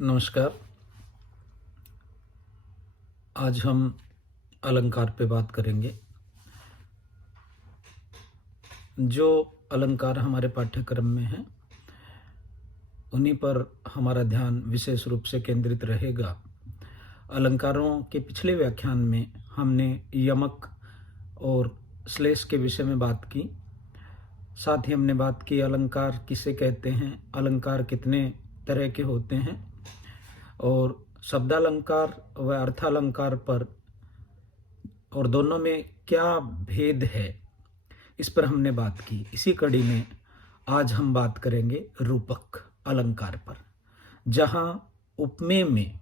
नमस्कार। आज हम अलंकार पे बात करेंगे। जो अलंकार हमारे पाठ्यक्रम में हैं, उन्हीं पर हमारा ध्यान विशेष रूप से केंद्रित रहेगा। अलंकारों के पिछले व्याख्यान में हमने यमक और श्लेष के विषय में बात की। साथ ही हमने बात की अलंकार किसे कहते हैं, अलंकार कितने तरह के होते हैं और शब्दालंकार व अर्थालंकार पर और दोनों में क्या भेद है, इस पर हमने बात की। इसी कड़ी में आज हम बात करेंगे रूपक अलंकार पर, जहां उपमेय में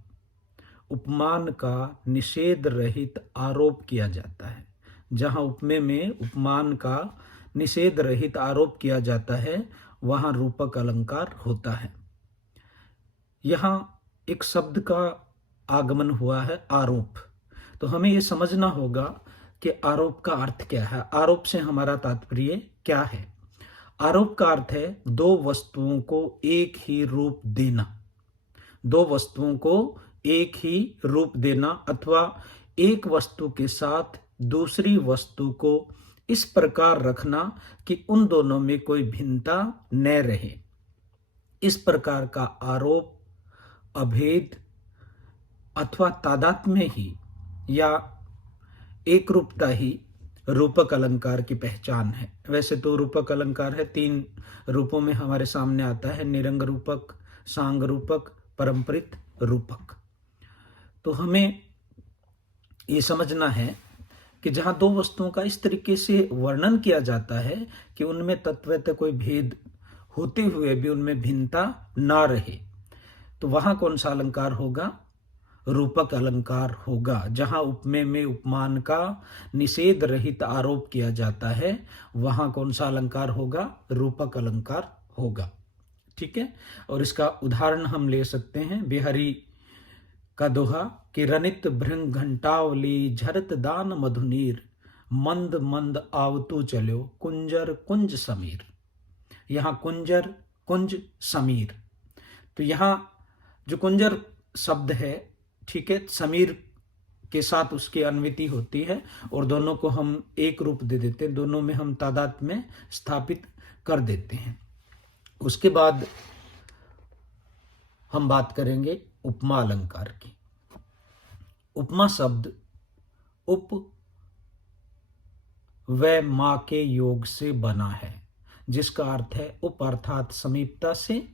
उपमान का निषेध रहित आरोप किया जाता है। जहां उपमेय में उपमान का निषेध रहित आरोप किया जाता है, वहां रूपक अलंकार होता है। यहाँ एक शब्द का आगमन हुआ है, आरोप। तो हमें ये समझना होगा कि आरोप का अर्थ क्या है, आरोप से हमारा तात्पर्य क्या है। आरोप का अर्थ है दो वस्तुओं को एक ही रूप देना, दो वस्तुओं को एक ही रूप देना, अथवा एक वस्तु के साथ दूसरी वस्तु को इस प्रकार रखना कि उन दोनों में कोई भिन्नता न रहे। इस प्रकार का आरोप अभेद अथवा तादात्म्य ही या एक रूपता ही रूपक अलंकार की पहचान है। वैसे तो रूपक अलंकार है, तीन रूपों में हमारे सामने आता है, निरंग रूपक, सांग रूपक, परंपरित रूपक। तो हमें ये समझना है कि जहां दो वस्तुओं का इस तरीके से वर्णन किया जाता है कि उनमें तत्वतः कोई भेद होते हुए भी उनमें भिन्नता ना रहे, तो वहां कौन सा अलंकार होगा? रूपक अलंकार होगा। जहां उपमेय में उपमान का निषेध रहित आरोप किया जाता है, वहां कौन सा अलंकार होगा? रूपक अलंकार होगा। ठीक है। और इसका उदाहरण हम ले सकते हैं बिहारी का दोहा कि रनित भृंग घंटावली झरत दान मधुनीर, मंद मंद आवतु चलो कुंजर कुंज समीर। यहाँ कुंजर कुंज समीर, तो यहाँ जो कुंजर शब्द है, ठीक है, समीर के साथ उसकी अन्विति होती है और दोनों को हम एक रूप दे देते हैं, दोनों में हम तादाद में स्थापित कर देते हैं। उसके बाद हम बात करेंगे उपमा अलंकार की। उपमा शब्द उप व मा के योग से बना है, जिसका अर्थ है उप अर्थात समीपता से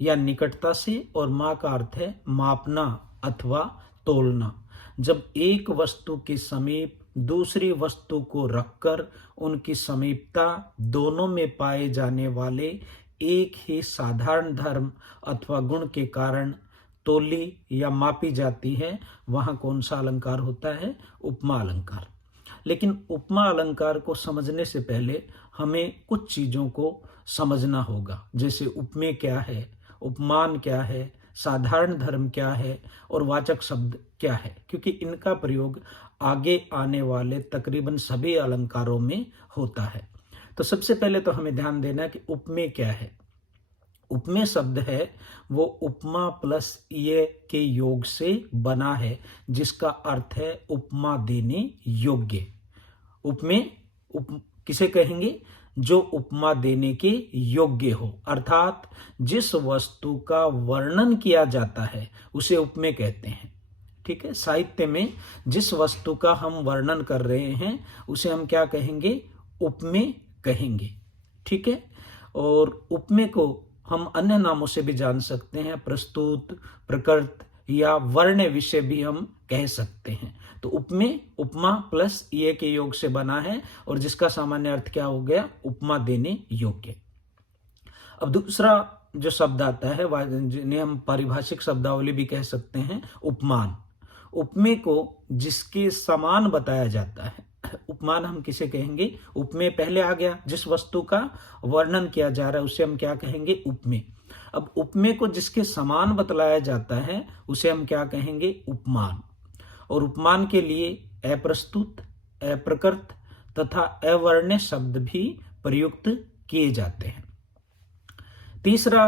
या निकटता से, और मा का अर्थ है मापना अथवा तोलना। जब एक वस्तु के समीप दूसरी वस्तु को रखकर उनकी समीपता दोनों में पाए जाने वाले एक ही साधारण धर्म अथवा गुण के कारण तोली या मापी जाती है, वहां कौन सा अलंकार होता है? उपमा अलंकार। लेकिन उपमा अलंकार को समझने से पहले हमें कुछ चीजों को समझना होगा, जैसे उपमेय क्या है, उपमान क्या है, साधारण धर्म क्या है और वाचक शब्द क्या है, क्योंकि इनका प्रयोग आगे आने वाले तकरीबन सभी अलंकारों में होता है। तो सबसे पहले तो हमें ध्यान देना है कि उपमेय क्या है। उपमेय शब्द है वो उपमा प्लस ये के योग से बना है, जिसका अर्थ है उपमा देने योग्य। उपमेय किसे कहेंगे? जो उपमा देने के योग्य हो, अर्थात जिस वस्तु का वर्णन किया जाता है उसे उपमेय कहते हैं। ठीक है। साहित्य में जिस वस्तु का हम वर्णन कर रहे हैं उसे हम क्या कहेंगे? उपमेय कहेंगे। ठीक है। और उपमेय को हम अन्य नामों से भी जान सकते हैं, प्रस्तुत, प्रकृत या वर्ण विषय भी हम कह सकते हैं। तो उपमेय उपमा प्लस ये के योग से बना है और जिसका सामान्य अर्थ क्या हो गया? उपमा देने योग्य। अब दूसरा जो शब्द आता है, जिन्हें हम पारिभाषिक शब्दावली भी कह सकते हैं, उपमान। उपमेय को जिसके समान बताया जाता है, उपमान हम किसे कहेंगे? उपमेय पहले आ गया, जिस वस्तु का वर्णन किया जा रहा है उसे हम क्या कहेंगे? उपमेय। अब उपमेय को जिसके समान बतलाया जाता है उसे हम क्या कहेंगे? उपमान। और उपमान के लिए अप्रस्तुत, अप्रकृत तथा अवर्ण्य शब्द भी प्रयुक्त किए जाते हैं। तीसरा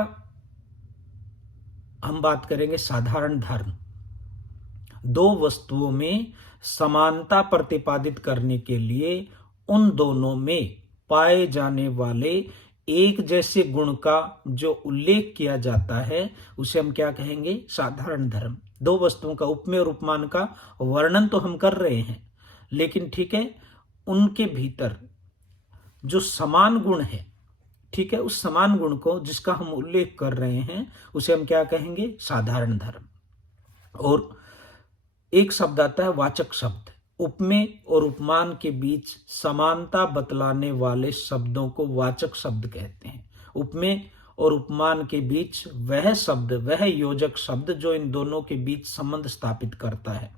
हम बात करेंगे साधारण धर्म। दो वस्तुओं में समानता प्रतिपादित करने के लिए उन दोनों में पाए जाने वाले एक जैसे गुण का जो उल्लेख किया जाता है उसे हम क्या कहेंगे? साधारण धर्म। दो वस्तुओं का उपमेय और उपमान का वर्णन तो हम कर रहे हैं, लेकिन ठीक है, उनके भीतर जो समान गुण है, ठीक है, उस समान गुण को जिसका हम उल्लेख कर रहे हैं उसे हम क्या कहेंगे? साधारण धर्म। और एक शब्द आता है वाचक शब्द। उपमेय और उपमान के बीच समानता बतलाने वाले शब्दों को वाचक शब्द कहते हैं। उपमेय और उपमान के बीच वह शब्द, वह योजक शब्द जो इन दोनों के बीच संबंध स्थापित करता है,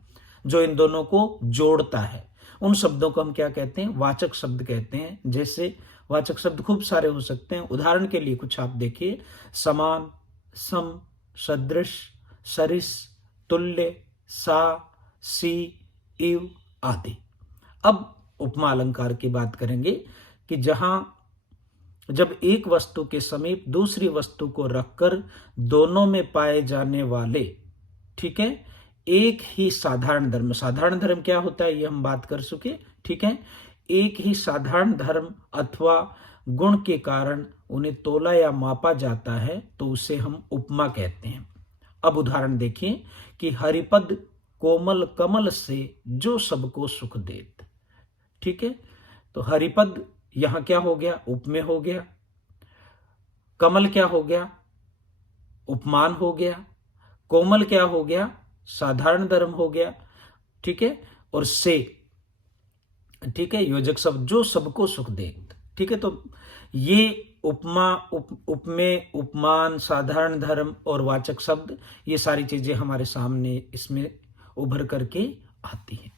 जो इन दोनों को जोड़ता है, उन शब्दों को हम क्या कहते हैं? वाचक शब्द कहते हैं। जैसे वाचक शब्द खूब सारे हो सकते हैं। उदाहरण के लिए कुछ आप देखिए, समान, सम, सदृश, सरिस, तुल्य, सा, सी, इव आदि। अब उपमा अलंकार की बात करेंगे कि जब एक वस्तु के समीप दूसरी वस्तु को रखकर दोनों में पाए जाने वाले, ठीक है, एक ही साधारण धर्म, साधारण धर्म क्या होता है ये हम बात कर चुके, ठीक है, एक ही साधारण धर्म अथवा गुण के कारण उन्हें तोला या मापा जाता है तो उसे हम उपमा कहते हैं। अब उदाहरण देखिए कि हरिपद कोमल कमल से जो सबको सुख देत, ठीक है, तो हरिपद यहां क्या हो गया? उपमेय हो गया। कमल क्या हो गया? उपमान हो गया। कोमल क्या हो गया? साधारण धर्म हो गया, ठीक है, और से, ठीक है, योजक शब्द जो सबको सुख देत, ठीक है। तो ये उपमा, उपमेय, उपमान, साधारण धर्म और वाचक शब्द, ये सारी चीजें हमारे सामने इसमें उभर करके आती हैं।